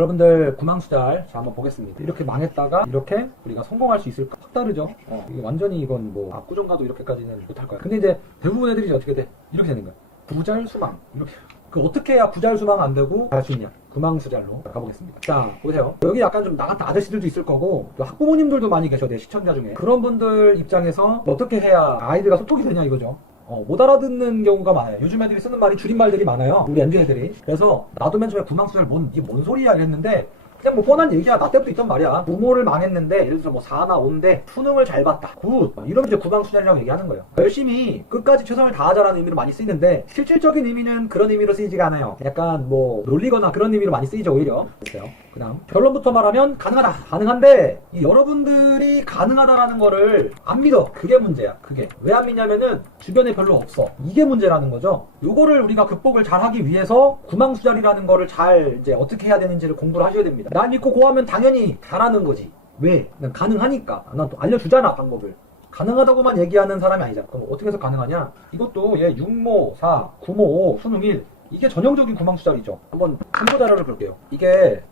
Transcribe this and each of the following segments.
여러분들 구망수달 자 한번 보겠습니다. 이렇게 망했다가 이렇게 우리가 성공할 수 있을까? 확 다르죠? 이게 완전히 이건 뭐 압구정 가도 이렇게까지는 못할 거야. 근데 이제 대부분 애들이 어떻게 돼? 이렇게 되는 거야. 구잘수망 이렇게. 그 어떻게 해야 구잘수망 안 되고 할 수 있냐? 구망수잘로 가보겠습니다. 자 보세요. 여기 약간 좀 나갔다 아저씨들도 있을 거고 또 학부모님들도 많이 계셔 내 시청자 중에. 그런 분들 입장에서 어떻게 해야 아이들과 소통이 되냐 이거죠. 못 알아듣는 경우가 많아요. 요즘 애들이 쓰는 말이 줄임말들이 많아요. 우리 MZ 애들이. 그래서 나도 맨 처음에 구망수잘 이게 뭔 소리야 이랬는데 그냥 뭐 뻔한 얘기야. 나 때부터 있던 말이야. 부모를 망했는데 예를 들어서 뭐 4나 5인데 수능을 잘 봤다. 굿. 이러면 이제 구망수잘이라고 얘기하는 거예요. 열심히 끝까지 최선을 다하자라는 의미로 많이 쓰이는데 실질적인 의미는 그런 의미로 쓰이지가 않아요. 약간 뭐 놀리거나 그런 의미로 많이 쓰이죠 오히려. 보세요. 그 다음 결론부터 말하면 가능하다. 가능한데 여러분들이 가능하다라는 거를 안 믿어. 그게 문제야. 그게 왜 안 믿냐면은 주변에 별로 없어. 이게 문제라는 거죠. 요거를 우리가 극복을 잘 하기 위해서 구망수잘이라는 거를 잘 이제 어떻게 해야 되는지를 공부를 하셔야 됩니다. 난 믿고 고하면 당연히 잘하는 거지. 왜? 난 가능하니까. 난 또 알려주잖아 방법을. 가능하다고만 얘기하는 사람이 아니잖아. 그럼 어떻게 해서 가능하냐? 이것도 얘 6모 4 9모 5 수능 1 이게 전형적인 구망수잘이죠. 한번 참고 자료를 볼게요. 이게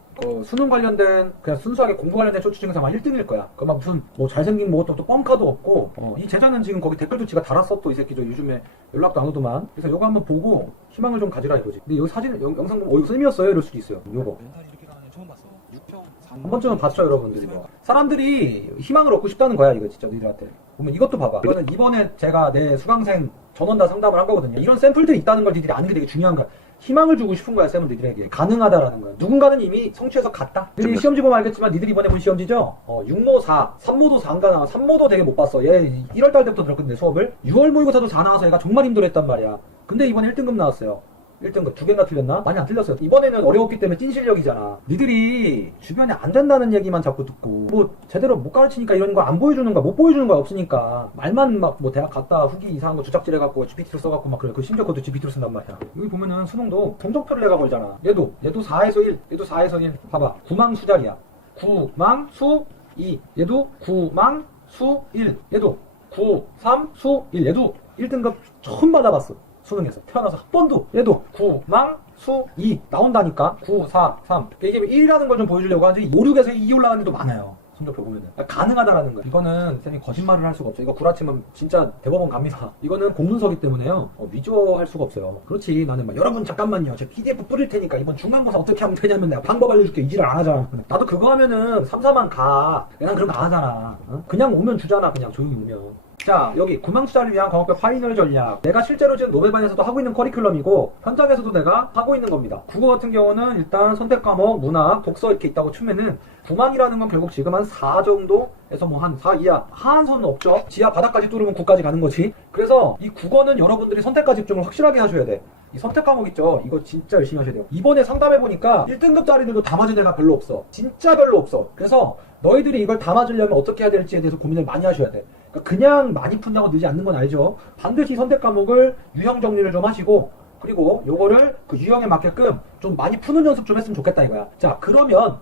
수능 관련된 그냥 순수하게 공부 관련된 쇼츠 중에서 아마 1등일 거야. 그 막 무슨 뭐 잘생긴 뭐 또 뻥카도 없고 이 제자는 지금 거기 댓글도 지가 달았어. 또 이 새끼 저 요즘에 연락도 안 오더만. 그래서 요거 한번 보고 희망을 좀 가지라 이거지. 근데 여기 사진 영상 보면 이거 쌤이었어요 이럴 수도 있어요. 요거 멘탈이 이렇게 가는 애 처음 봤어. 6평 한 번쯤은 봤죠 여러분들. 이거 사람들이 희망을 얻고 싶다는 거야 이거 진짜 너희들한테. 보면 이것도 봐봐. 이거는 이번에 제가 내 수강생 전원 다 상담을 한 거거든요. 이런 샘플들이 있다는 걸 니들이 아는 게 되게 중요한 거야. 희망을 주고 싶은 거야 쌤은 니들에게. 가능하다라는 거야. 누군가는 이미 성취해서 갔다. 니들이 시험지 보면 알겠지만 니들이 이번에 본 시험지죠? 6모 4 3모도 4인가 나와. 3모도 되게 못 봤어. 얘 1월달 때부터 들었거든요 수업을. 6월 모의고사도 4 나와서 얘가 정말 힘들었단 말이야. 근데 이번에 1등급 나왔어요. 1등급 2개인가 틀렸나? 많이 안 틀렸어요. 이번에는 어려웠기 때문에 찐 실력이잖아. 니들이 주변에 안 된다는 얘기만 자꾸 듣고 뭐 제대로 못 가르치니까 이런 거 안 보여주는 거야. 못 보여주는 거야 없으니까. 말만 막 뭐 대학 갔다 후기 이상한 거 주작질 해갖고 GPT로 써갖고 막 그래. 그 심지어 그것도 GPT로 쓴단 말이야. 여기 보면은 수능도 성적표를 내가 걸잖아. 얘도 4에서 1 얘도 4에서 1 봐봐. 구망수잘이야. 구망수 2 얘도 구망수 1 얘도 9 3 수 1 얘도 1등급 처음 받아봤어. 수능에서 태어나서 한 번도. 얘도 9 망 수 2 나온다니까. 9 4 3 이게 1이라는 걸 좀 보여주려고 하지 5 6에서 2 올라가는 데도 많아요. 성적표 보면은 가능하다라는 거야. 이거는 쌤이 거짓말을 할 수가 없죠. 이거 구라치면 진짜 대법원 갑니다. 이거는 공문서기 때문에요. 위조할 수가 없어요. 그렇지. 나는 막 여러분 잠깐만요. 제 PDF 뿌릴 테니까 이번 중간고사 어떻게 하면 되냐면 내가 방법 알려줄게. 이지를 안 하잖아. 나도 그거 하면은 3, 4만 가. 난 그런 거 안 하잖아. 그냥 오면 주잖아. 그냥 조용히 오면. 자 여기 구망수잘을 위한 과목별 파이널 전략. 내가 실제로 지금 노벨반에서도 하고 있는 커리큘럼이고 현장에서도 내가 하고 있는 겁니다. 국어 같은 경우는 일단 선택 과목, 문학, 독서 이렇게 있다고 치면은 구망이라는 건 결국 지금 한 4 정도에서 뭐 한 4 이하 하한선은 없죠. 지하 바닥까지 뚫으면 9까지 가는 거지. 그래서 이 국어는 여러분들이 선택과 집중을 확실하게 하셔야 돼. 이 선택 과목 있죠? 이거 진짜 열심히 하셔야 돼요. 이번에 상담해보니까 1등급짜리들도 다 맞은 애가 별로 없어. 진짜 별로 없어. 그래서 너희들이 이걸 다 맞으려면 어떻게 해야 될지에 대해서 고민을 많이 하셔야 돼. 그냥 많이 푼다고 늘지 않는 건 알죠? 반드시 선택 과목을 유형 정리를 좀 하시고 그리고 요거를 그 유형에 맞게끔 좀 많이 푸는 연습 좀 했으면 좋겠다 이거야. 자 그러면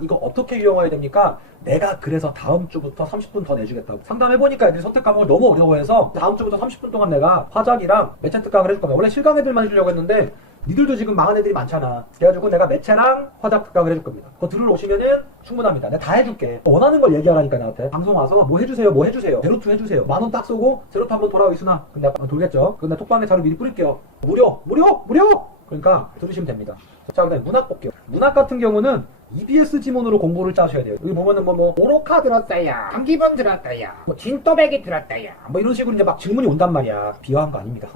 이거 어떻게 유형화해야 됩니까? 내가 그래서 다음 주부터 30분 더 내주겠다고. 상담해보니까 애들이 선택 과목을 너무 어려워해서 다음 주부터 30분 동안 내가 화작이랑 매체 특강을 해줄 겁니다. 원래 실강 애들만 해주려고 했는데 니들도 지금 망한 애들이 많잖아. 그래가지고 내가 매체랑 화작 특강을 해줄 겁니다. 그거 들으러 오시면은 충분합니다. 내가 다 해줄게. 원하는 걸 얘기하라니까 나한테. 방송 와서 뭐 해주세요. 제로투 해주세요. 10,000원 딱 쏘고 제로투 한번 돌아와 있으나. 근데 돌겠죠. 근데 톡방에 자료 미리 뿌릴게요. 무료! 그러니까 들으시면 됩니다. 자 그다음에 문학 볼게요. 문학 같은 경우는 EBS 지문으로 공부를 짜셔야 돼요. 여기 보면은 오로카 들었다야, 암기본 들었다야, 진또배기 들었다야, 이런 식으로 이제 막 질문이 온단 말이야. 비화한 거 아닙니다.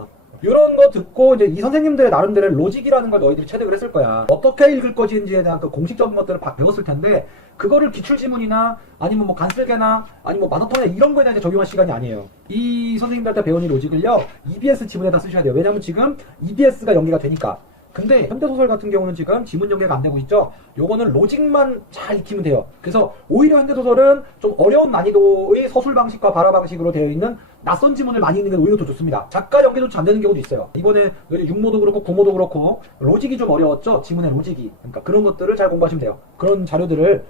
이런 거 듣고 이제 이 선생님들의 나름대로 로직이라는 걸 너희들이 체득을 했을 거야. 어떻게 읽을 것인지에 대한 그 공식적인 것들을 배웠을 텐데 그거를 기출지문이나 아니면 뭐 간슬개나 아니면 뭐 마너톤에 이런 거에 대해서 적용할 시간이 아니에요. 이 선생님들한테 배운 이 로직을요 EBS 지문에다 쓰셔야 돼요. 왜냐면 지금 EBS가 연계가 되니까. 근데 현대소설 같은 경우는 지금 지문 연계가 안 되고 있죠. 요거는 로직만 잘 익히면 돼요. 그래서 오히려 현대소설은 좀 어려운 난이도의 서술 방식과 발화 방식으로 되어 있는 낯선 지문을 많이 읽는 게 오히려 더 좋습니다. 작가 연계조차 안 되는 경우도 있어요. 이번에 6모도 그렇고 9모도 그렇고 로직이 좀 어려웠죠. 지문의 로직이. 그러니까 그런 것들을 잘 공부하시면 돼요. 그런 자료들을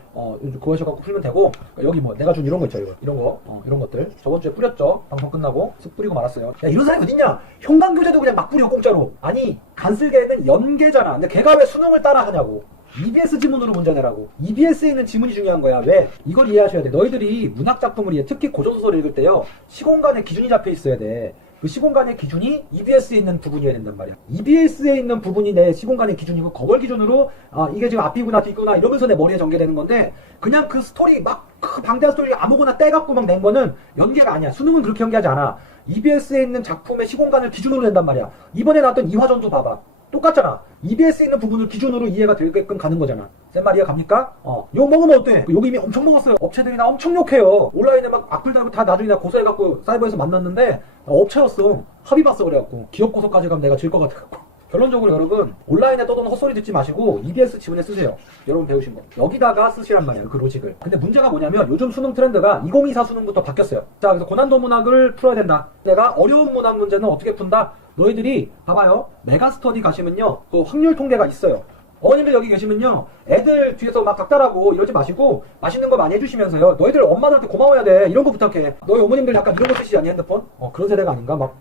구하셔갖고 풀면 되고 여기 뭐 내가 준 이런 거 있죠. 이런 거 이런 것들 저번 주에 뿌렸죠. 방송 끝나고 쓱 뿌리고 말았어요. 야 이런 사람이 어딨냐? 형광교재도 그냥 막 뿌려 공짜로. 아니 간슬개는 연계잖아. 근데 걔가 왜 수능을 따라 하냐고. EBS 지문으로 문제 내라고. EBS에 있는 지문이 중요한 거야. 왜? 이걸 이해하셔야 돼. 너희들이 문학작품을 이해, 특히 고전소설을 읽을 때요, 시공간의 기준이 잡혀 있어야 돼. 그 시공간의 기준이 EBS에 있는 부분이어야 된단 말이야. EBS에 있는 부분이 내 시공간의 기준이고, 그걸 기준으로 이게 지금 앞이구나 뒤구나 이러면서 내 머리에 전개되는 건데, 그냥 그 스토리 막 그 방대한 스토리 아무거나 떼갖고 막 낸 거는 연계가 아니야. 수능은 그렇게 연계하지 않아. EBS에 있는 작품의 시공간을 기준으로 낸단 말이야. 이번에 나왔던 이화전도 봐봐. 똑같잖아. EBS에 있는 부분을 기준으로 이해가 되게끔 가는 거잖아. 센 말이야 갑니까? 욕 먹으면 어때? 욕 이미 엄청 먹었어요. 업체들이 나 엄청 욕해요. 온라인에 막 악플 달고 다 나중에 나 고소해갖고 사이버에서 만났는데 업체였어. 합의 봤어 그래갖고. 기업 고소까지 가면 내가 질 것 같아갖고. 결론적으로 여러분, 온라인에 떠도는 헛소리 듣지 마시고 EBS 지문에 쓰세요. 여러분 배우신 거. 여기다가 쓰시란 말이에요. 그 로직을. 근데 문제가 뭐냐면 요즘 수능 트렌드가 2024 수능부터 바뀌었어요. 자, 그래서 고난도 문학을 풀어야 된다. 내가 어려운 문학 문제는 어떻게 푼다? 너희들이 봐봐요. 메가스터디 가시면요, 그 확률 통계가 있어요. 어머님들 여기 계시면요, 애들 뒤에서 막 닥달하고 이러지 마시고 맛있는 거 많이 해주시면서요, 너희들 엄마들한테 고마워야 돼. 이런 거 부탁해. 너희 어머님들 약간 이런 거 쓰시지 않니? 핸드폰? 그런 세대가 아닌가? 막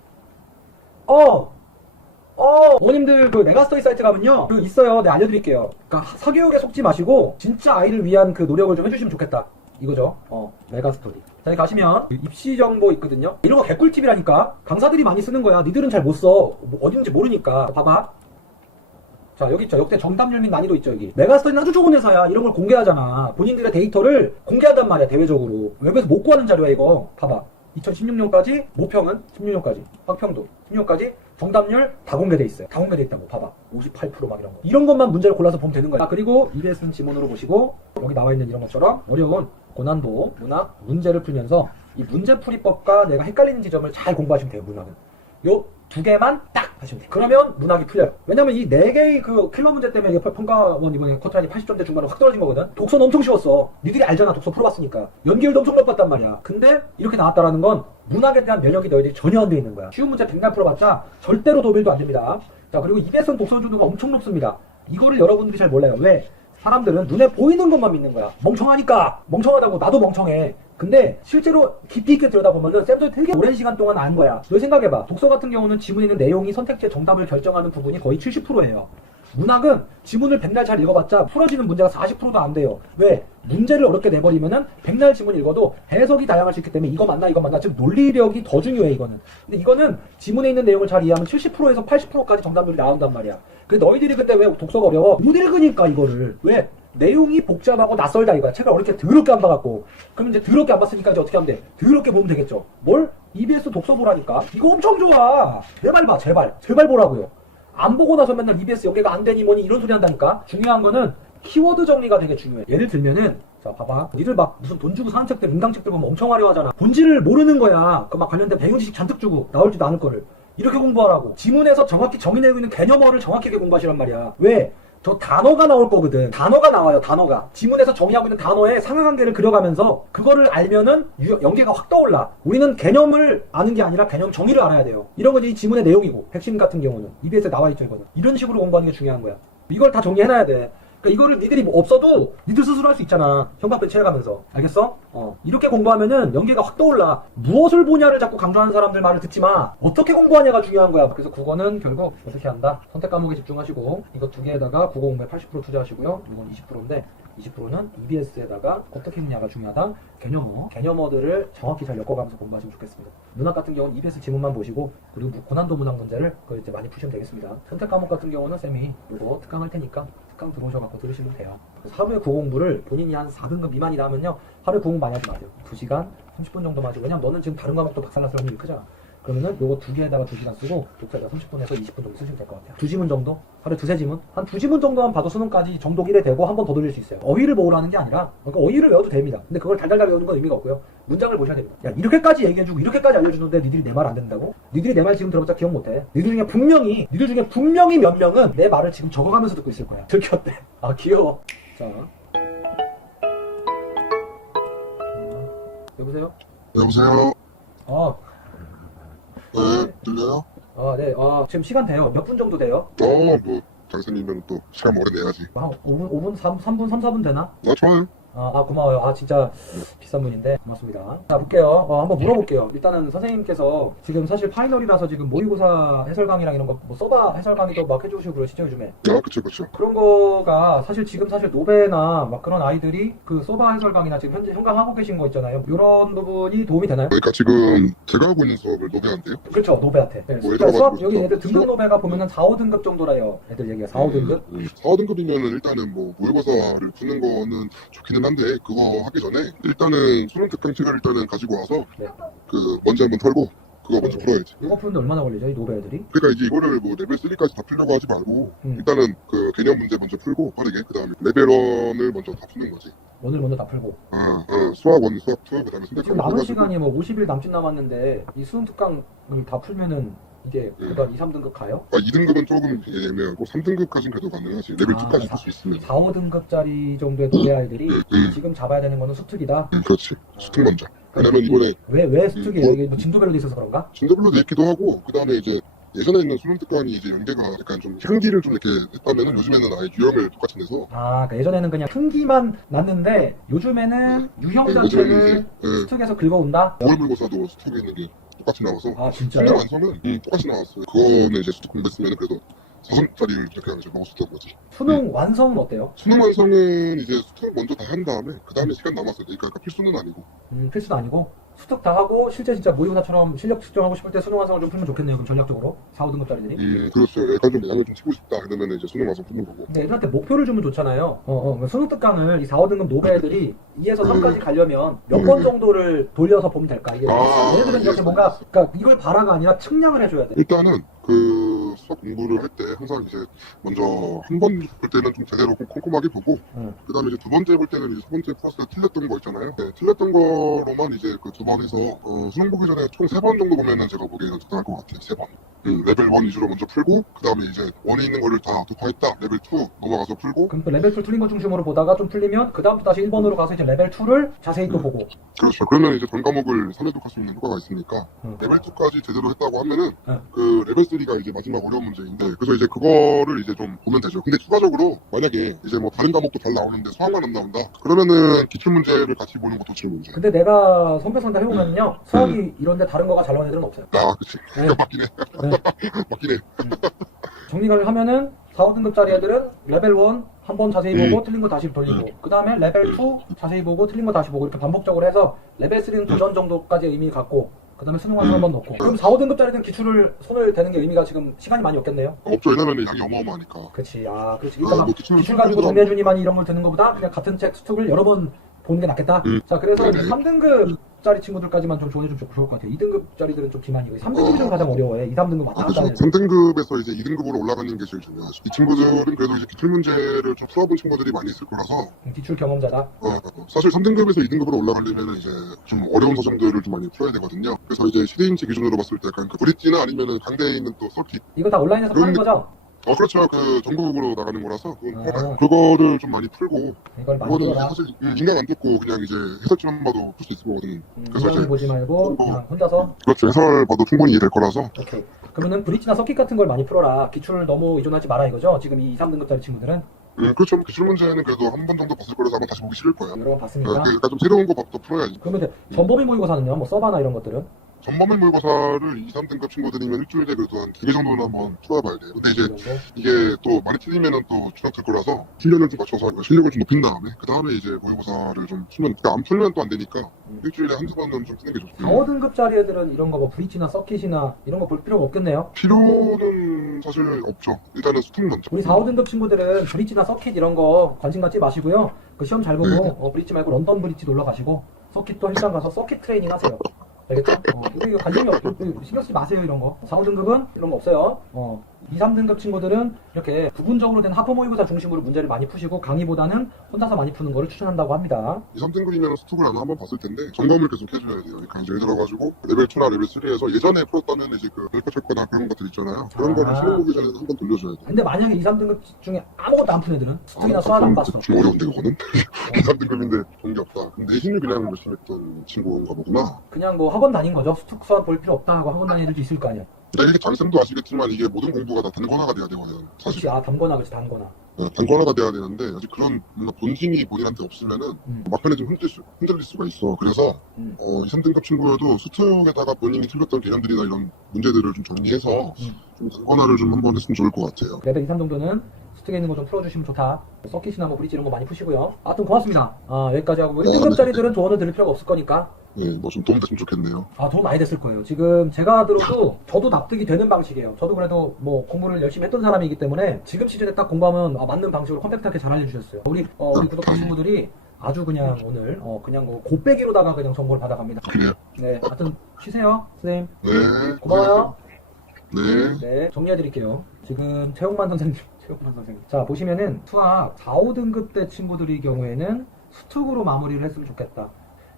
어머님들 그 메가스터디 사이트 가면요, 그 있어요. 내가 알려드릴게요. 그러니까 사교육에 속지 마시고 진짜 아이를 위한 그 노력을 좀 해주시면 좋겠다. 이거죠. 메가스터디. 자, 여기 가시면 입시 정보 있거든요. 이런 거 개꿀팁이라니까. 강사들이 많이 쓰는 거야. 니들은 잘 못 써. 어딘지 모르니까. 봐봐. 자, 여기 있죠. 역대 정답률 및 난이도 있죠, 여기. 메가스터디는 아주 좋은 회사야. 이런 걸 공개하잖아. 본인들의 데이터를 공개한단 말이야, 대외적으로. 웹에서 못 구하는 자료야, 이거. 봐봐. 2016년까지, 모평은 16년까지, 학평도 16년까지 정답률 다 공개돼 있어요. 다 공개돼 있다고. 봐봐. 58% 막 이런 거. 이런 것만 문제를 골라서 보면 되는 거야. 그리고 EBS는 지문으로 보시고, 여기 나와 있는 이런 것처럼 어려운 고난도 문학 문제를 풀면서 이 문제풀이법과 내가 헷갈리는 지점을 잘 공부하시면 돼요, 문학은. 요 두 개만 딱 하시면 돼요. 그러면 문학이 풀려요. 왜냐면 이 네 개의 그 킬러 문제 때문에 평가원 이번에 커트라인이 80점대 중반으로 확 떨어진 거거든. 독서는 엄청 쉬웠어. 니들이 알잖아. 독서 풀어봤으니까. 연기율도 엄청 높았단 말이야. 근데 이렇게 나왔다라는 건 문학에 대한 면역이 너희들이 전혀 안 돼 있는 거야. 쉬운 문제 100날 풀어봤자 절대로 도움도 안 됩니다. 자, 그리고 EBS는 독서 준도가 엄청 높습니다. 이거를 여러분들이 잘 몰라요. 왜? 사람들은 눈에 보이는 것만 믿는 거야. 멍청하니까. 멍청하다고. 나도 멍청해. 근데 실제로 깊이 있게 들여다보면은 쌤도 되게 오랜 시간 동안 안 거야. 너희 생각해봐. 독서 같은 경우는 지문에 있는 내용이 선택지의 정답을 결정하는 부분이 거의 70%예요. 문학은 지문을 100날 잘 읽어봤자 풀어지는 문제가 40%도 안 돼요. 왜? 문제를 어렵게 내버리면은 100날 지문 읽어도 해석이 다양할 수 있기 때문에 이거 맞나 이거 맞나, 즉 논리력이 더 중요해 이거는. 근데 이거는 지문에 있는 내용을 잘 이해하면 70%에서 80%까지 정답률이 나온단 말이야. 근데 너희들이 그때 왜 독서가 어려워? 못 읽으니까 이거를. 왜? 내용이 복잡하고 낯설다 이거야. 책을 어렵게 더럽게 안 봐갖고. 그럼 이제 더럽게 안 봤으니까 이제 어떻게 하면 돼? 더럽게 보면 되겠죠. 뭘? EBS 독서 보라니까. 이거 엄청 좋아. 제발 봐, 제발. 제발 보라고요. 안 보고 나서 맨날 EBS 연계가 안 되니 뭐니 이런 소리 한다니까. 중요한 거는 키워드 정리가 되게 중요해. 예를 들면은, 자 봐봐. 니들 막 무슨 돈 주고 사는 책들, 문당책들 보면 엄청 화려하잖아. 본질을 모르는 거야. 그 막 관련된 배경 지식 잔뜩 주고 나올지도 않을 거를. 이렇게 공부하라고. 지문에서 정확히 정의내고 있는 개념어를 정확하게 공부하시란 말이야. 왜? 저 단어가 나올 거거든. 단어가 나와요, 단어가. 지문에서 정의하고 있는 단어의 상하관계를 그려가면서 그거를 알면은 연계가 확 떠올라. 우리는 개념을 아는 게 아니라 개념 정의를 알아야 돼요. 이런 건 이 지문의 내용이고, 핵심 같은 경우는 EBS에 나와 있죠, 이거는. 이런 식으로 공부하는 게 중요한 거야. 이걸 다 정리해놔야 돼. 그러니까 이거를 니들이 뭐 없어도 니들 스스로 할 수 있잖아. 형광펜 칠해가면서. 알겠어? 이렇게 공부하면은 연계가 확 떠올라. 무엇을 보냐를 자꾸 강조하는 사람들 말을 듣지 마. 어떻게 공부하냐가 중요한 거야. 그래서 국어는 결국 어떻게 한다? 선택 과목에 집중하시고, 이거 두 개에다가 국어 공부에 80% 투자하시고요. 이건 20%인데 20%는 EBS에다가 어떻게 했냐가 중요하다. 개념어들을 정확히 잘 엮어가면서 공부하시면 좋겠습니다. 문학 같은 경우는 EBS 지문만 보시고, 그리고 고난도 문학 문제를 그걸 이제 많이 푸시면 되겠습니다. 선택 과목 같은 경우는 쌤이 이거 특강할 테니까 특강 들어오셔갖고 들으시면 돼요. 그래서 하루에 국어 공부를 본인이 한 4등급 미만이다 하면요, 하루에 국어 공부 많이 하지 마세요. 2시간 30분 정도만 하죠. 왜냐면 너는 지금 다른 과목도 박살났을 확률이 크잖아. 그러면은 요거 두 개에다가 2시간 쓰고 독서에다 30분에서 20분 정도 쓰시면 될 것 같아요. 2지문 정도? 하루에 2-3지문? 한 2지문 정도만 봐도 수능까지 정독 1회 되고 한 번 더 돌릴 수 있어요. 어휘를 모으라는 게 아니라, 그러니까 어휘를 외워도 됩니다. 근데 그걸 달달달 외우는 건 의미가 없고요. 문장을 보셔야 됩니다. 야, 이렇게까지 얘기해주고 이렇게까지 알려주는데 니들이 내 말 안 된다고? 니들이 내 말 지금 들어봤자 기억 못해. 니들 중에 분명히 몇 명은 내 말을 지금 적어가면서 듣고 있을 거야. 들켰대. 아, 귀여워. 자, 여보세요? 여보세요? 네, 들려요? 네. 지금 시간 돼요. 몇 분 정도 돼요? 뭐, 당신이면 또 시간 오래 내야지. 한 5분, 3분, 3, 4분 되나? 좋아요. 고마워요. 진짜 비싼 분인데 고맙습니다. 자, 볼게요. 한번 물어볼게요. 일단은 선생님께서 지금 사실 파이널이라서 지금 모의고사 해설 강의랑 이런 거 뭐 서바 해설 강의도 막 해주시고 그러시죠 요즘에? 그쵸. 그런 거가 사실 지금 노베나 막 그런 아이들이 그 서바 해설 강의나 지금 현재 현강하고 계신 거 있잖아요. 이런 부분이 도움이 되나요? 그러니까 지금 제가 하고 있는 수업을 노베한테요? 그렇죠, 노베한테. 네, 뭐 그러니까 예를 수업 들어가지고 여기 애들 수업- 등급 노베가 보면은 4, 5등급 정도라요. 애들 얘기가 4, 5등급. 4, 5등급이면은 일단은 뭐 모의고사를 푸는 거는 좋기는 한데 그거 하기 전에 일단은 수능 특강책을 일단은 가지고 와서 네. 그 먼지 한번 털고 그거 먼저 풀어야지. 이거 푸는데 얼마나 걸리죠, 이 노베 애들이? 그러니까 이제 이거를 뭐 레벨 3까지 다 풀려고 하지 말고 음. 일단은 그 개념 문제 먼저 풀고 빠르게 그 다음에 레벨 1을 먼저 다 푸는 거지. 오늘 먼저 다 풀고. 수학 1, 수학 2, 그 다음에 지금 선택하고 남은 시간이 뭐 50일 남짓 남았는데 이 수능 특강을 다 풀면은 이게 그다음 2, 3등급 가요? 2등급은 조금 애매하고 3등급까지는 그래도 가능하지. 레벨 2까지 풀 수 있으면. 4, 5등급짜리 정도의 노베 아이들이 지금 잡아야 되는 거는 수특이다. 그렇지. 수특 먼저. 왜냐면 이번에 왜 수특이에요? 이게 뭐 진도별로 있어서 그런가? 진도별로도 있기도 하고 그 다음에 이제 예전에 있는 수능 특강이 이제 연계가 약간 좀 향기를 좀 이렇게 했다면은 요즘에는 아예 유형을 똑같이 내서 그러니까 예전에는 그냥 흉기만 났는데 요즘에는 유형 자체를 수특에서 긁어온다? 5월 물고사도 수특에 있는 게 똑같이 나와서 진짜요? 수능 완성은 똑같이 나왔어요. 그거는 이제 수특 공부했으면 그래도 4점짜리를 이렇게 하면 이제 먹을 수 있던 거지. 수능 완성은 어때요? 수능 완성은 이제 수특 먼저 다 한 다음에 그 다음에 시간 남았어요. 그러니까 필수는 아니고. 필수는 아니고 수특 다 하고 실제 진짜 모의고사처럼 실력 측정하고 싶을 때 수능 완성을 좀 풀면 좋겠네요. 그럼 전략적으로 4, 5등급짜리들이. 그렇죠. 약간 좀 양을 좀 치고 싶다 그러면 이제 수능 완성 푸는 거고. 근데 애들한테 목표를 주면 좋잖아요. 수능 특강을 이 4, 5등급 노베 애들이 2에서 3까지 가려면 몇 번 정도를 돌려서 보면 될까? 이게 얘네들은 이렇게 뭔가 그러니까 이걸 바라가 아니라 측량을 해줘야 돼. 일단은 그 수학 공부를 할 때 항상 이제 먼저 한 번 볼 때는 좀 제대로 꼼꼼하게 보고 그 다음에 이제 두 번째 볼 때는 이제 첫 번째 풀었을 때 틀렸던 거 있잖아요. 네, 틀렸던 거로만 이제 그 두 번에서 수능 보기 전에 총 3번 정도 보면은 제가 보기에는 적당할 것 같아요. 3번. 레벨 1 위주로 먼저 풀고 그 다음에 이제 원에 있는 거를 다 돌파했다. 레벨 2 넘어가서 풀고. 그럼 또 레벨 2 틀린 거 중심으로 보다가 좀 풀리면 그 다음부터 다시 1번으로 가서 이제 레벨 2를 자세히 또 보고. 그렇죠. 그러면 이제 전 과목을 3회독할 수 있는 효과가 있으니까 레벨 2까지 제대로 했다고 하면은 그 레벨 3가 이제 마지막 어려운 문제인데 그래서 이제 그거를 이제 좀 보면 되죠. 근데 추가적으로 만약에 이제 뭐 다른 과목도 잘 나오는데 수학만 안 나온다. 그러면은 기출 문제를 같이 보는 것도 제일 문제. 근데 내가 선배 상담 해보면요 수학이 이런데 다른 거가 잘 나오는 애들은 없어요. 그치. 네. 맞긴 해. 맞긴 해. 정리를 하면은 4, 5등급짜리 애들은 레벨 1 한 번 자세히 보고 틀린 거 다시 돌리고 그 다음에 레벨 2 자세히 보고 틀린 거 다시 보고 이렇게 반복적으로 해서 레벨 3는 도전 정도까지 의미 갖고 그 다음에 수능 완성 한번 넣고 그럼 4, 5등급짜리는 기출을 손을 대는 게 의미가 지금 시간이 많이 없겠네요? 없죠. 왜냐면 양이 어마어마하니까. 그렇지. 그렇지. 그러니까 뭐 기출 가지고 정리해주니만이 이런 걸 드는 것보다 그냥 같은 책 수특을 여러 번 보는 게 낫겠다. 자, 그래서 3등급짜리 친구들까지만 좀 조언해주면 좋을 것 같아요. 2등급짜리들은 좀 기만이고 3등급이 좀 가장 어려워해. 2, 3등급 왔다 갔다 하는. 3등급에서 이제 2등급으로 올라가는 게 제일 중요하죠. 이 친구들은 그래도 이제 기출 문제를 좀 풀어본 친구들이 많이 있을 거라서 기출 경험자다. 사실 3등급에서 2등급으로 올라가려면 이제 좀 어려운 사정들을 좀 많이 풀어야 되거든요. 그래서 이제 시대인지 기준으로 봤을 때 약간 그 브릿지나 아니면은 강대에 있는 또 서킷. 이거 다 온라인에서 파는 거죠? 그렇죠. 그 전국으로 나가는 거라서 그거를 좀 많이 풀고 이걸 많이 그거는 풀어라. 사실 인강 안 듣고 그냥 이제 해설지만 봐도 풀 수 있을 거거든요. 그래서 인강을 보지 말고 그냥 혼자서. 그렇죠. 해설 봐도 충분히 이해될 거라서. 오케이. 그러면은 브릿지나 서킷 같은 걸 많이 풀어라. 기출을 너무 의존하지 마라 이거죠? 지금 이 2, 3등급짜리 친구들은. 그렇죠. 기출 문제는 그래도 한 번 정도 봤을 거라서 아마 다시 보기 싫을 거예요. 여러 번 봤으니까. 그러니까 좀 새로운 거 더 풀어야지. 그러면 이제 전범위 모의고사는요? 뭐 서바나 이런 것들은? 전범위 모의고사를 2, 3등급 친구들이면 일주일에 그래도 한 2개 정도는 한번 풀어봐야 돼요. 근데 이제 이게 또 많이 틀리면은 또 추락될 거라서 훈련을 좀 맞춰서 실력을 좀 높인 다음에 그 다음에 이제 모의고사를 좀 풀면 그러니까 안 풀면 또 안 되니까 일주일에 한두 번은 좀 푸는 게 좋죠. 4, 5등급짜리 애들은 이런 거 뭐 브릿지나 서킷이나 이런 거 볼 필요가 없겠네요? 필요는 사실 없죠. 일단은 수능 먼저. 우리 4, 5등급 친구들은 브릿지나 서킷 이런 거 관심 갖지 마시고요. 그 시험 잘 보고 브릿지 말고 런던 브릿지 놀러 가시고 서킷도 현장 가서 서킷 트레이닝 하세요. 알겠죠? 이거 관심이 없고 신경 쓰지 마세요 이런 거. 4, 5등급은 이런 거 없어요. 2, 3등급 친구들은 이렇게 부분적으로 된 학부 모의고사 중심으로 문제를 많이 푸시고 강의보다는 혼자서 많이 푸는 거를 추천한다고 합니다. 2, 3등급이면 수특을 안 한번 봤을 텐데 점검을 계속 해줘야 돼요. 그러니까 예를 들어가지고 레벨 2나 레벨 3에서 예전에 풀었다면 이제 그 벨커체크나 그런 것들 있잖아요. 그런 거를 수능 보기 전에 한 번 돌려줘야 돼요. 근데 만약에 2, 3등급 중에 아무것도 안 푼 애들은 수특이나 수학 안 봤어. 좀 어려운데 그거는? 2, 3등급인데 좋은 게 없다. 근데 내신을 그냥 열심히 했던 친구인가 보구나. 그냥 뭐 학원 다닌 거죠. 수특 수학 볼 필요 없다 하고 학원 다니는 애들도 있을 거 아니야. 근데 이게 장쌤도 아시겠지만 이게 모든 공부가 다 단권화가 돼야 되거든. 사실. 그렇지. 담거나 그렇지 담거나. 단권화가 돼야 되는데 아직 그런 뭔가 본진이 본인한테 없으면은 막판에 좀 흔들릴 수가 있어. 그래서 이 3등급 친구여도 수특에다가 본인이 틀렸던 개념들이나 이런 문제들을 좀 정리해서 좀 단권화를 좀 한번 했으면 좋을 것 같아요. 레벨 2, 3 정도는 수특에 있는 거 좀 풀어주시면 좋다. 서킷이나 뭐 브릿지 이런 거 많이 푸시고요. 하여튼 고맙습니다. 여기까지 하고 뭐 1등급짜리들은 조언을 드릴 필요가 없을 거니까. 네, 뭐 좀 도움됐으면 좋겠네요. 도움 많이 됐을 거예요. 지금 제가 들어도 저도 납득이 되는 방식이에요. 저도 그래도 뭐 공부를 열심히 했던 사람이기 때문에 지금 시즌에 딱 공부하면 맞는 방식으로 컴팩트하게 잘 알려주셨어요. 우리 구독자 친구들이 아주 그냥 오늘 그냥 뭐 곱빼기로다가 그냥 정보를 받아갑니다. 그래요. 네, 하여튼 쉬세요, 선생님. 네. 고마워요. 네. 네, 정리해드릴게요. 지금 최홍만 선생님. 자, 보시면은 수학 4, 5등급 대 친구들의 경우에는 수특으로 마무리를 했으면 좋겠다.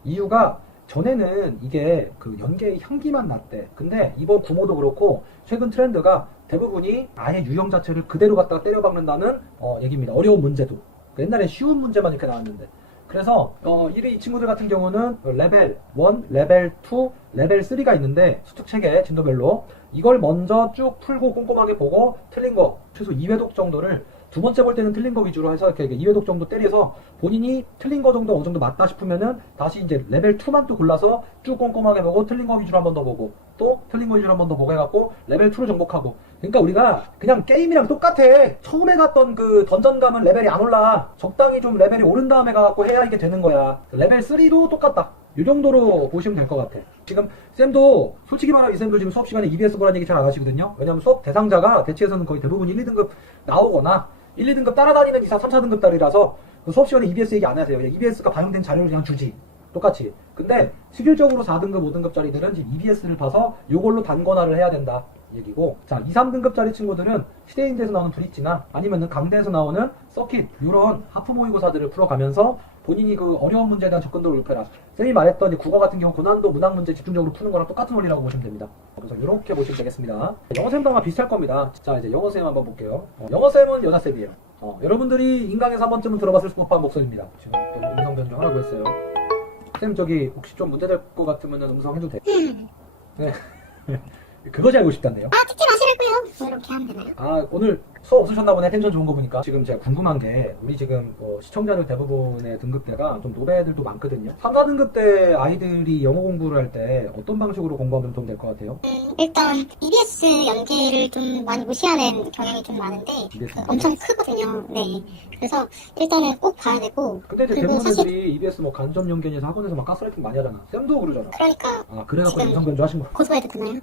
이유가 전에는 이게 그 연계의 향기만 났대. 근데 이번 구모도 그렇고 최근 트렌드가 대부분이 아예 유형 자체를 그대로 갖다가 때려박는다는 얘기입니다. 어려운 문제도. 옛날에 쉬운 문제만 이렇게 나왔는데. 그래서 이 친구들 같은 경우는 레벨 1, 레벨 2, 레벨 3가 있는데 수특 체계 진도별로 이걸 먼저 쭉 풀고 꼼꼼하게 보고 틀린 거 최소 2회독 정도를 두 번째 볼 때는 틀린 거 위주로 해서 이렇게 2회독 정도 때려서 본인이 틀린 거 정도 어느 정도 맞다 싶으면은 다시 이제 레벨 2만 또 골라서 쭉 꼼꼼하게 보고 틀린 거 위주로 한 번 더 보고 또 틀린 거 위주로 한 번 더 보고 해갖고 레벨 2를 정복하고. 그러니까 우리가 그냥 게임이랑 똑같아. 처음에 갔던 그 던전감은 레벨이 안 올라. 적당히 좀 레벨이 오른 다음에 가갖고 해야 이게 되는 거야. 레벨 3도 똑같다. 이 정도로 보시면 될 것 같아. 지금 쌤도 솔직히 말하면 이 쌤도 지금 수업 시간에 EBS 보라는 얘기 잘 안 하시거든요. 왜냐면 수업 대상자가 대체에서는 거의 대부분 1, 2등급 나오거나 1, 2등급 따라다니는 이상 3, 4등급 딸이라서 수업 시간에 EBS 얘기 안 하세요. 그냥 EBS가 반영된 자료를 그냥 주지. 똑같이. 근데 실질적으로 4등급, 5등급짜리들은 지금 EBS를 봐서 이걸로 단권화를 해야 된다. 얘기고. 자, 2, 3등급짜리 친구들은 시대인대에서 나오는 브릿지나 아니면은 강대에서 나오는 서킷, 이런 하프 모의고사들을 풀어가면서 본인이 그 어려운 문제에 대한 접근도를 높여라. 쌤이 말했던 이 국어 같은 경우 고난도 문학 문제 집중적으로 푸는 거랑 똑같은 원리라고 보시면 됩니다. 그래서 이렇게 보시면 되겠습니다. 영어쌤도 아마 비슷할 겁니다. 자, 이제 영어쌤 한번 볼게요. 영어쌤은 여자쌤이에요. 여러분들이 인강에서 한 번쯤은 들어봤을 법한 목소리입니다. 지금 음성 변경하라고 했어요. 쌤 저기 혹시 좀 문제될 것 같으면 음성 해도 돼요? 네. 그거지 알고 싶다네요. 듣지 마시라고요. 이렇게 하면 되나요? 오늘 수업 없으셨나 보네. 텐션 좋은 거 보니까. 지금 제가 궁금한 게 우리 지금 시청자들 대부분의 등급대가 좀 노베 애들도 많거든요. 3, 4등급대 아이들이 영어 공부를 할 때 어떤 방식으로 공부하면 좀 될 것 같아요? 일단 EBS 연계를 좀 많이 무시하는 경향이 좀 많은데 엄청 크거든요. 네. 그래서 일단은 꼭 봐야 되고. 근데 이제 그리고 대부분 사실 애들이 EBS 뭐 간접 연계에서 학원에서 막 가스라이팅 많이 하잖아. 쌤도 그러잖아. 그러니까 그래갖고 지금 음성 변조 하신 거. 고소해도 되나요?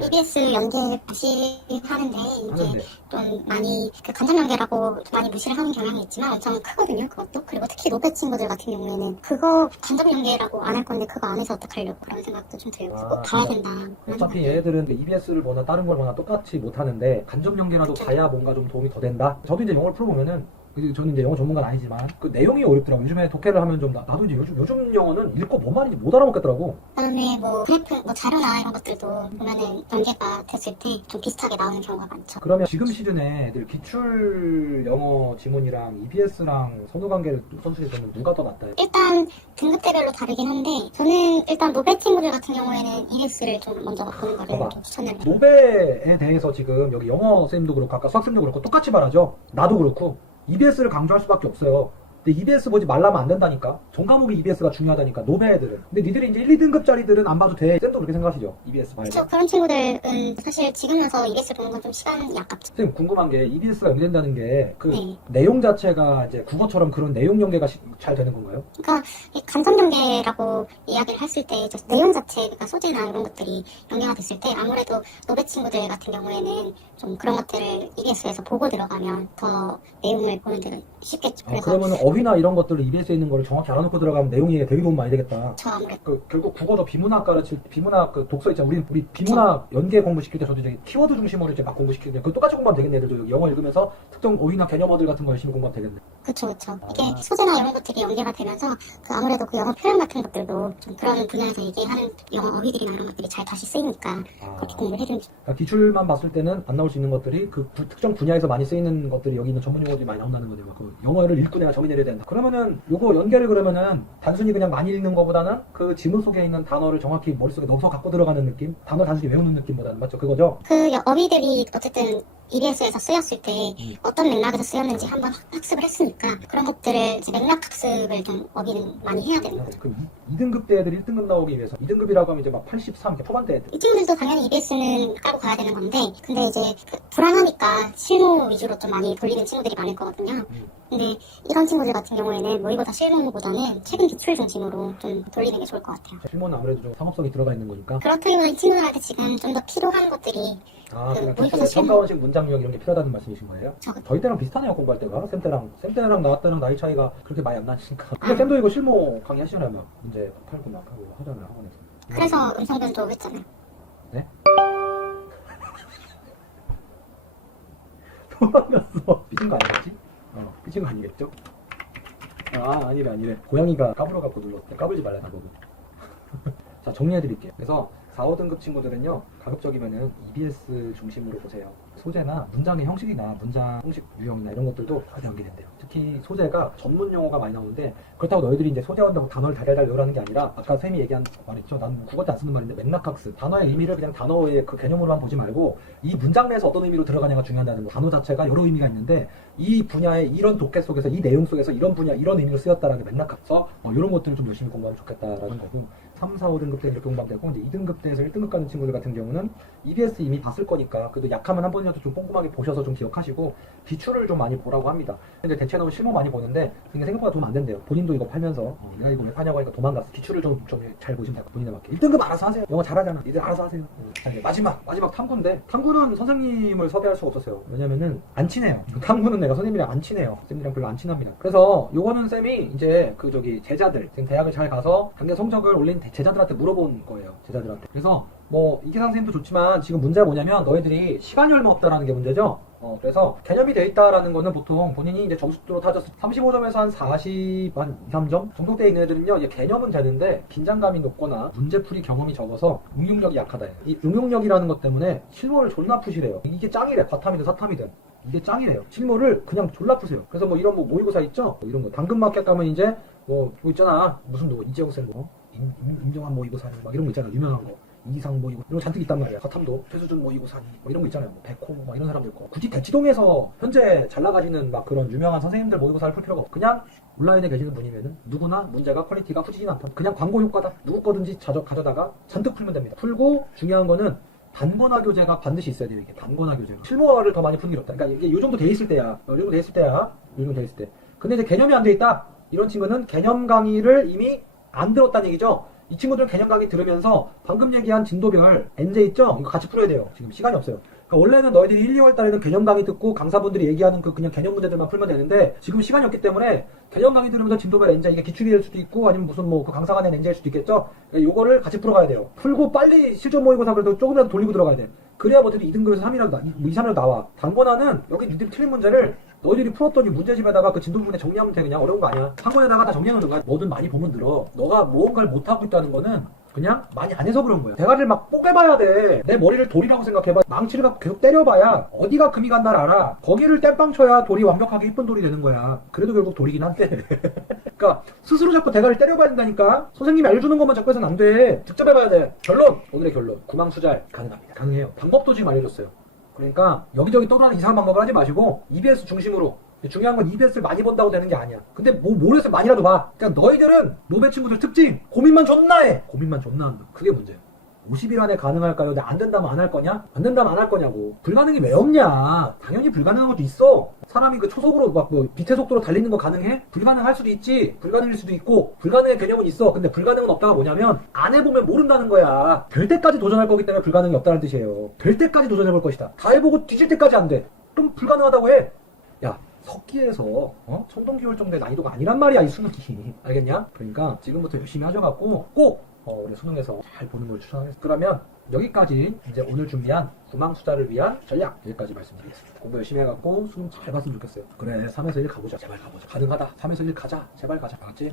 EBS 연계를 무시하는데 이게 좀 많이 간접 연계라고 많이 무시를 하는 경향이 있지만 엄청 크거든요. 그것도. 그리고 특히 노베 친구들 같은 경우에는 그거 간접 연계라고 안 할 건데 그거 안 해서 어떡하려고 그런 생각도 좀 들고 꼭 봐야 된다. 어차피 얘네들은 EBS를 보나 다른 걸 보나 똑같이 못하는데 간접 연계라도 봐야 뭔가 좀 도움이 더 된다. 저도 이제 영어를 풀어보면은 저는 이제 영어 전문가는 아니지만 그 내용이 어렵더라고. 요즘에 독해를 하면 좀 나도 이제 요즘 영어는 읽고 뭔 말인지 못 알아먹겠더라고. 그다음에 뭐 그래프, 뭐 자료나 이런 것들도 보면은 연계가 됐을 때 좀 비슷하게 나오는 경우가 많죠. 그러면 지금 시즌에 애들 기출 영어 지문이랑 EBS랑 선호 관계를 선수에서는 누가 더 낫다요? 일단 등급대별로 다르긴 한데 저는 일단 노베 친구들 같은 경우에는 EBS를 좀 먼저 보는 거를 봐봐. 좀 추천을 해요. 노베에 대해서 지금 여기 영어 쌤도 그렇고 아까 수학 쌤도 그렇고 똑같이 말하죠. 나도 그렇고 EBS를 강조할 수밖에 없어요. 근데 EBS 보지 말라면 안 된다니까. 전 과목이 EBS가 중요하다니까. 노베 애들은. 근데 니들이 이제 1, 2등급짜리들은 안 봐도 돼. 쌤도 그렇게 생각하시죠? EBS 봐야 돼. 그렇죠. 그런 친구들은 사실 지금 와서 EBS 보는 건 좀 시간이 아깝죠. 선생님 궁금한 게 EBS가 연계된다는 게 그 네. 내용 자체가 이제 국어처럼 그런 내용 연계가 잘 되는 건가요? 그러니까 이 간접 연계라고 이야기를 했을 때 내용 자체, 그러니까 소재나 이런 것들이 연계가 됐을 때 아무래도 노베 친구들 같은 경우에는 좀 그런 것들을 EBS에서 보고 들어가면 더 내용을 보는 데 쉽겠죠. 그래서 그러면 어휘나 이런 것들을 EBS에 있는 거를 정확히 알아놓고 들어가면 내용이 되게 도움 많이 되겠다. 저 아무래도 결국 국어도 비문학 비문학 그 독서 있잖아. 우리 비문학 연계 공부시킬 때 저도 이제 키워드 중심으로 이제 막 공부시키는데 그거 똑같이 공부하면 되겠네. 애들도 영어 읽으면서 특정 어휘나 개념어들 같은 거 열심히 공부하면 되겠네. 그쵸. 이게 소재나 이런 것들이 연계가 되면서 아무래도 그 영어 표현 같은 것들도 좀 그런 분야에서 얘기하는 영어 어휘들이나 이런 것들이 잘 다시 쓰이니까 그렇게 공부를 해주는. 그러니까 기출만 봤을 때는 안 나올 수 있는 것들이 그 특정 분야에서 많이 쓰이는 것들이 여기 있는 전문 용어들이 많이 나온다는 거죠. 막 그 영어를 읽고 내가 정의 내려야 된다. 그러면은 요거 연계를 그러면은 단순히 그냥 많이 읽는 것보다는 그 지문 속에 있는 단어를 정확히 머릿속에 넣어서 갖고 들어가는 느낌? 단어 단순히 외우는 느낌보다는 맞죠? 그거죠? 그 어휘들이 어쨌든 EBS에서 쓰였을 때 어떤 맥락에서 쓰였는지 한번 학습을 했으니까 그런 것들을 이제 맥락 학습을 좀 어기는 많이 해야 되는 거죠. 그럼 2등급 때 애들이 1등급 나오기 위해서 2등급이라고 하면 이제 막 83, 이렇게 초반대 애들. 이 친구들도 당연히 EBS는 까고 가야 되는 건데 근데 이제 그 불안하니까 실무 위주로 좀 많이 돌리는 친구들이 많을 거거든요. 근데 이런 친구들 같은 경우에는 모의고사 실무보다는 최근 기출 중심으로 좀 돌리는 게 좋을 것 같아요. 실무는 아무래도 좀 상업성이 들어가 있는 거니까. 그렇다기보다 이 친구들한테 지금 좀 더 필요한 것들이 아, 그러니까 모의고사 실무 평가원식 문장력 이런 게 필요하다는 말씀이신 거예요? 저희 때랑 비슷하네요, 공부할 때가. 쌤 때랑 나왔 때랑 나이 차이가 그렇게 많이 안 나시니까. 근데 쌤도 이거 실무 강의 하시잖아요, 막. 문제 팔고 막 하고 하잖아요, 학원에서. 그래서 음성변조 했잖아요. 네? 도망갔어. 삐진 거 아니겠지? 삐진 거 아니겠죠? 아니래. 고양이가 까불어갖고 눌렀대. 까불지 말라는 거고. 자, 정리해드릴게요. 그래서 4, 5등급 친구들은요, 가급적이면은 EBS 중심으로 보세요. 소재나 문장의 형식이나 문장 형식 유형이나 이런 것들도 다 연계된대요. 특히 소재가 전문 용어가 많이 나오는데, 그렇다고 너희들이 이제 소재 한다고 단어를 달달달 외우라는 게 아니라, 아까 쌤이 얘기한 말했죠. 난 국어 때 안 쓰는 말인데, 맥락학습. 단어의 의미를 그냥 단어의 그 개념으로만 보지 말고, 이 문장 내에서 어떤 의미로 들어가냐가 중요하다는 거. 단어 자체가 여러 의미가 있는데, 이 분야의 이런 독해 속에서, 이 내용 속에서 이런 분야, 이런 의미로 쓰였다라는 게 맥락학서, 이런 것들을 좀 열심히 공부하면 좋겠다라는 거고, 3, 4, 5등급 때 이렇게 공부하면 되고, 이제 2등급 때에서 1등급 가는 친구들 같은 경우는 EBS 이미 봤을 거니까, 그래도 약하면 한 번이라도 좀 꼼꼼하게 보셔서 좀 기억하시고, 기출을 좀 많이 보라고 합니다. 근데 대체 너무 실무 많이 보는데, 그게 생각보다 도움 안 된대요. 본인도 이거 팔면서, 내가 이거 왜 파냐고 하니까 도망갔어. 기출을 좀 잘 보시면 돼요. 본인에 맞게. 1등급 알아서 하세요. 영어 잘하잖아. 니들 알아서 하세요. 자, 이제 마지막 탐구인데, 탐구는 선생님을 섭외할 수가 없었어요. 왜냐면은, 안 친해요. 탐구는 내가 선생님이랑 안 친해요. 쌤이랑 별로 안 친합니다. 그래서, 요거는 쌤이 이제 제자들, 지금 대학을 잘 가서 단계 성적을 올린 제자들한테 물어본 거예요. 제자들한테. 그래서, 이기상 선생님도 좋지만, 지금 문제가 뭐냐면, 너희들이 시간이 얼마 없다라는 게 문제죠? 그래서 개념이 돼 있다라는 거는 보통 본인이 이제 점수로 따져서 35점에서 한 40, 한 2, 3점 정도 돼 있는 애들은요, 이제 개념은 되는데 긴장감이 높거나 문제풀이 경험이 적어서 응용력이 약하다. 이 응용력이라는 것 때문에 실무를 존나 푸시래요. 이게 짱이래. 과탐이든 사탐이든. 이게 짱이래요. 실무를 그냥 졸라 푸세요. 그래서 이런 모의고사 있죠? 이런 거. 당근마켓 가면 이제 그거 있잖아. 무슨 누구 이재욱 쌤 임정환 모의고사니 막 이런 거 있잖아. 유명한 거. 이상 모의고 이런 거 잔뜩 있단 말이야. 과탐도 최수준 모의고사니 이런 거 있잖아요. 백호 막 이런 사람들 있고 굳이 대치동에서 현재 잘 나가시는 막 그런 유명한 선생님들 모의고사를 풀 필요가 없고 그냥 온라인에 계시는 분이면은 누구나 문제가 퀄리티가 후지진 않다. 그냥 광고 효과다. 누구 거든지 가져다가 잔뜩 풀면 됩니다. 풀고 중요한 거는 단권화 교재가 반드시 있어야 돼요. 이게 단권화 교재가 실무화를 더 많이 푸는 게 어렵다. 그러니까 이게 요 정도 돼 있을 때야. 요 정도 돼 있을 때. 근데 이제 개념이 안 돼 있다. 이런 친구는 개념 강의를 이미 안 들었다는 얘기죠. 이 친구들은 개념 강의 들으면서 방금 얘기한 진도별 NJ 있죠? 이거 같이 풀어야 돼요. 지금 시간이 없어요. 그러니까 원래는 너희들이 1, 2월 달에는 개념 강의 듣고 강사분들이 얘기하는 그냥 개념 문제들만 풀면 되는데 지금 시간이 없기 때문에 개념 강의 들으면서 진도별 NJ 이게 기출이 될 수도 있고 아니면 무슨 그 강사가 낸 NJ일 수도 있겠죠? 그러니까 요거를 같이 풀어가야 돼요. 풀고 빨리 실전 모의고사 그래도 조금이라도 돌리고 들어가야 돼. 그래야 어쨌든 2등급에서 3이라도 2, 3이라도 나와. 단권화는 여기 니들이 틀린 문제를 너희들이 풀었더니 문제집에다가 그 진도 부분에 정리하면 돼. 그냥 어려운 거 아니야. 한 권에다가 다 정리해놓는 거야. 뭐든 많이 보면 늘어. 너가 무언가를 못하고 있다는 거는 그냥 많이 안 해서 그런 거야. 대가리를 막 뽀개봐야 돼. 내 머리를 돌이라고 생각해봐. 망치를 갖고 계속 때려봐야 어디가 금이 간다를 알아. 거기를 땜빵 쳐야 돌이 완벽하게 이쁜 돌이 되는 거야. 그래도 결국 돌이긴 한데. 그러니까 스스로 자꾸 대가리를 때려봐야 된다니까. 선생님이 알려주는 것만 자꾸 해서는 안 돼. 직접 해봐야 돼. 오늘의 결론. 구망수잘 가능합니다. 가능해요. 방법도 지금 알려줬어요. 그러니까 여기저기 떠도는 이상한 방법을 하지 마시고 EBS 중심으로. 중요한 건 EBS를 많이 본다고 되는 게 아니야. 근데 모르겠어 많이라도 봐. 그러니까 너희들은 노베 친구들 특징 고민만 존나 해. 고민만 존나 한다. 그게 문제야. 50일 안에 가능할까요? 근데 안 된다면 안 할 거냐? 안 된다면 안 할 거냐고. 불가능이 왜 없냐? 당연히 불가능한 것도 있어. 사람이 그 초속으로 빛의 속도로 달리는 거 가능해? 불가능할 수도 있지. 불가능일 수도 있고 불가능의 개념은 있어. 근데 불가능은 없다가 뭐냐면 안 해보면 모른다는 거야. 될 때까지 도전할 거기 때문에 불가능이 없다는 뜻이에요. 될 때까지 도전해볼 것이다. 다 해보고 뒤질 때까지 안 돼. 그럼 불가능하다고 해. 야 석기에서 청동기월 정도의 난이도가 아니란 말이야 이 수능이. 알겠냐? 그러니까 지금부터 열심히 하셔갖고 꼭 우리 수능에서 잘 보는 걸 추천하겠습니다. 그러면 여기까지 이제 오늘 준비한 구망수자를 위한 전략 여기까지 말씀드리겠습니다. 공부 열심히 해갖고 수능 잘 봤으면 좋겠어요. 그래 3에서 1 가보자. 제발 가보자. 가능하다. 3에서 1 가자. 제발 가자. 알았지?